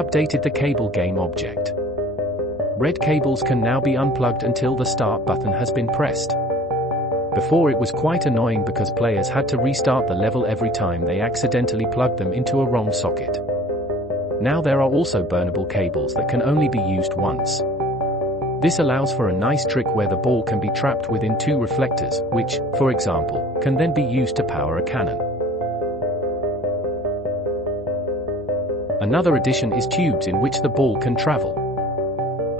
updated the cable game object. Red cables can now be unplugged until the start button has been pressed. Before, it was quite annoying because players had to restart the level every time they accidentally plugged them into a wrong socket. Now there are also burnable cables that can only be used once. This allows for a nice trick where the ball can be trapped within two reflectors, which, for example, can then be used to power a cannon. Another addition is tubes in which the ball can travel.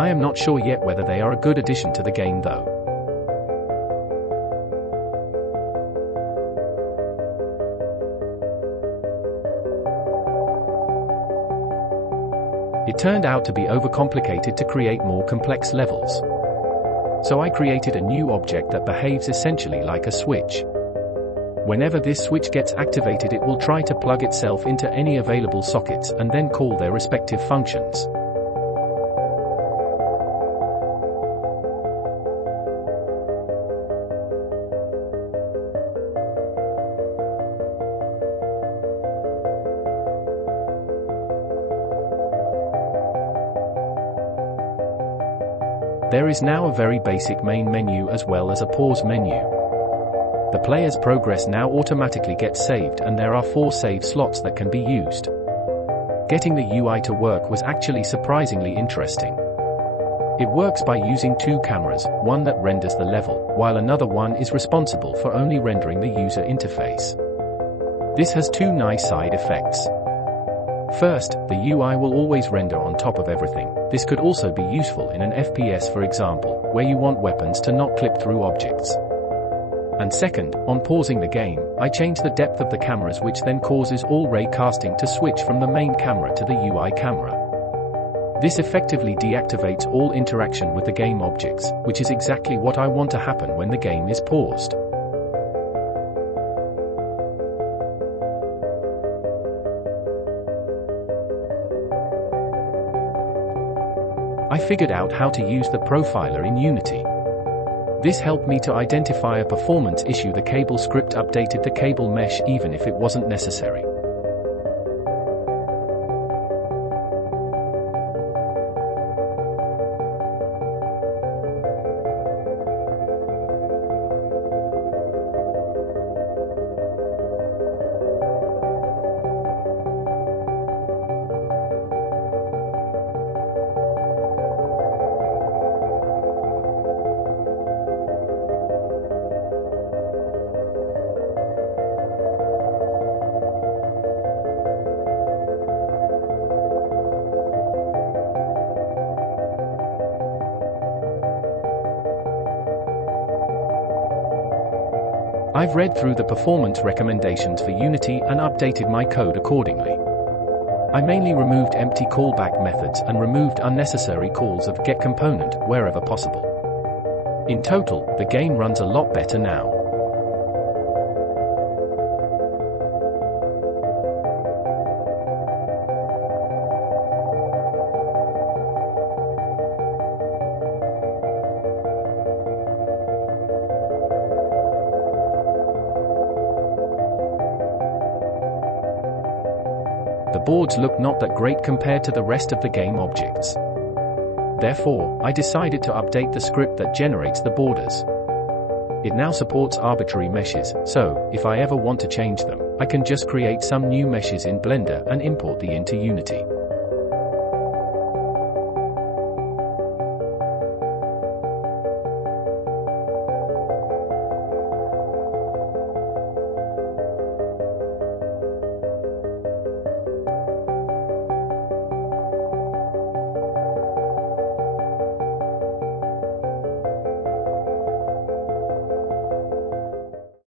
I am not sure yet whether they are a good addition to the game though. It turned out to be overcomplicated to create more complex levels. So I created a new object that behaves essentially like a switch. Whenever this switch gets activated, it will try to plug itself into any available sockets and then call their respective functions. There is now a very basic main menu as well as a pause menu. The player's progress now automatically gets saved and there are 4 save slots that can be used. Getting the UI to work was actually surprisingly interesting. It works by using 2 cameras, one that renders the level, while another one is responsible for only rendering the user interface. This has 2 nice side effects. First, the UI will always render on top of everything. This could also be useful in an FPS, for example, where you want weapons to not clip through objects. And second, on pausing the game, I change the depth of the cameras, which then causes all ray casting to switch from the main camera to the UI camera. This effectively deactivates all interaction with the game objects, which is exactly what I want to happen when the game is paused. I figured out how to use the profiler in Unity. This helped me to identify a performance issue. The cable script updated the cable mesh even if it wasn't necessary. I've read through the performance recommendations for Unity and updated my code accordingly. I mainly removed empty callback methods and removed unnecessary calls of getComponent wherever possible. In total, the game runs a lot better now. The boards look not that great compared to the rest of the game objects. Therefore, I decided to update the script that generates the borders. It now supports arbitrary meshes, so, if I ever want to change them, I can just create some new meshes in Blender and import them into Unity.